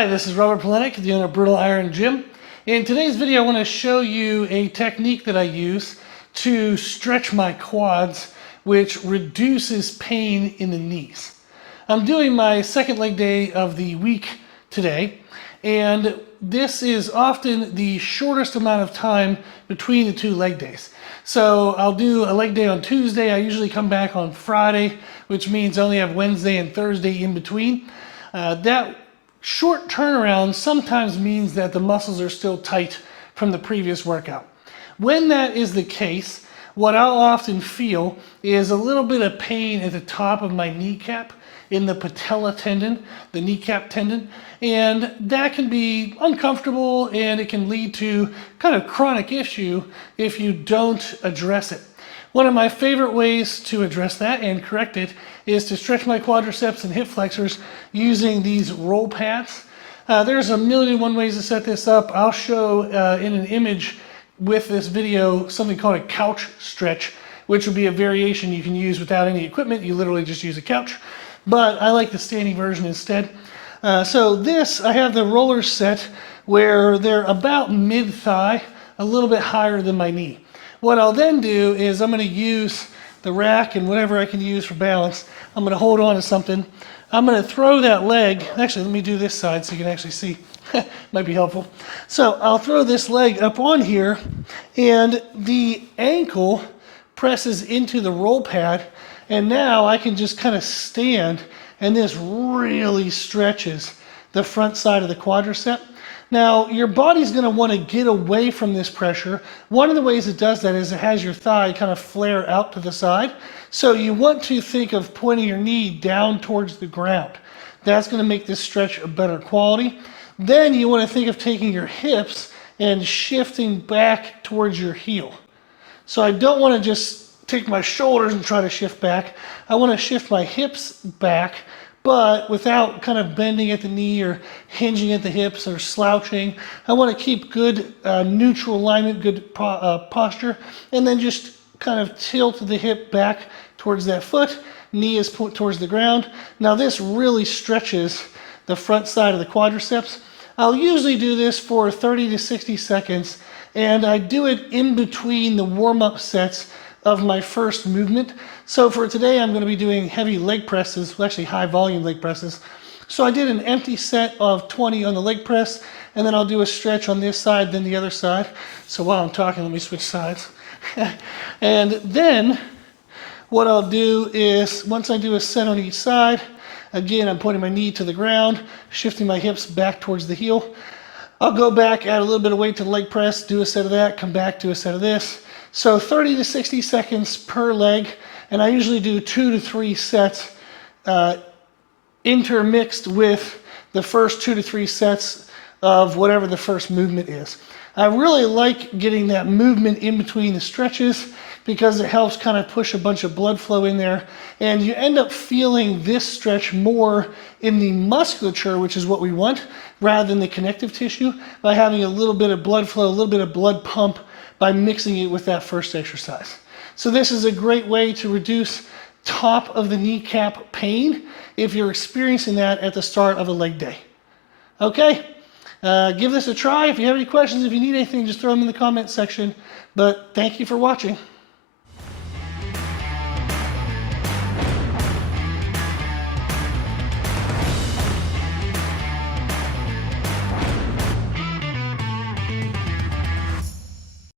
Hi, this is Robert Polenick, the owner of Brutal Iron Gym. In today's video, I want to show you a technique that I use to stretch my quads, which reduces pain in the knees. I'm doing my second leg day of the week today, and this is often the shortest amount of time between the two leg days. So I'll do a leg day on Tuesday. I usually come back on Friday, which means I only have Wednesday and Thursday in between. That short turnaround sometimes means that the muscles are still tight from the previous workout. When that is the case, what I'll often feel is a little bit of pain at the top of my kneecap in the patella tendon, the kneecap tendon, and that can be uncomfortable and it can lead to kind of chronic issue if you don't address it. One of my favorite ways to address that and correct it is to stretch my quadriceps and hip flexors using these roll pads. There's a million and one ways to set this up. I'll show in an image with this video something called a couch stretch, which would be a variation you can use without any equipment. You literally just use a couch, but I like the standing version instead. So this, I have the rollers set where they're about mid-thigh, a little bit higher than my knee. What I'll then do is I'm going to use the rack and whatever I can use for balance. I'm going to hold on to something. I'm going to throw that leg. Actually, let me do this side so you can actually see. Might be helpful. So I'll throw this leg up on here, and the ankle presses into the roll pad, and now I can just kind of stand, and this really stretches the front side of the quadricep. Now, your body's going to want to get away from this pressure. One of the ways it does that is it has your thigh kind of flare out to the side. So you want to think of pointing your knee down towards the ground. That's going to make this stretch a better quality. Then you want to think of taking your hips and shifting back towards your heel. So I don't want to just take my shoulders and try to shift back. I want to shift my hips back, but without kind of bending at the knee or hinging at the hips or slouching. I want to keep good neutral alignment, good posture, and then just kind of tilt the hip back towards that foot. Knee is put towards the ground. Now this really stretches the front side of the quadriceps. I'll usually do this for 30 to 60 seconds, and I do it in between the warm-up sets of my first movement. So for today, I'm going to be doing heavy leg presses, well, actually high volume leg presses. So I did an empty set of 20 on the leg press, and then I'll do a stretch on this side, then the other side. So while I'm talking, let me switch sides. And then what I'll do is, once I do a set on each side, again, I'm pointing my knee to the ground, shifting my hips back towards the heel. I'll go back, add a little bit of weight to the leg press, do a set of that, come back, do a set of this. So 30 to 60 seconds per leg, and I usually do 2 to 3 sets intermixed with the first 2 to 3 sets of whatever the first movement is. I really like getting that movement in between the stretches because it helps kind of push a bunch of blood flow in there, and you end up feeling this stretch more in the musculature, which is what we want, rather than the connective tissue, by having a little bit of blood flow, a little bit of blood pump by mixing it with that first exercise. So this is a great way to reduce top of the kneecap pain if you're experiencing that at the start of a leg day. Okay, give this a try. If you have any questions, if you need anything, just throw them in the comment section. But thank you for watching.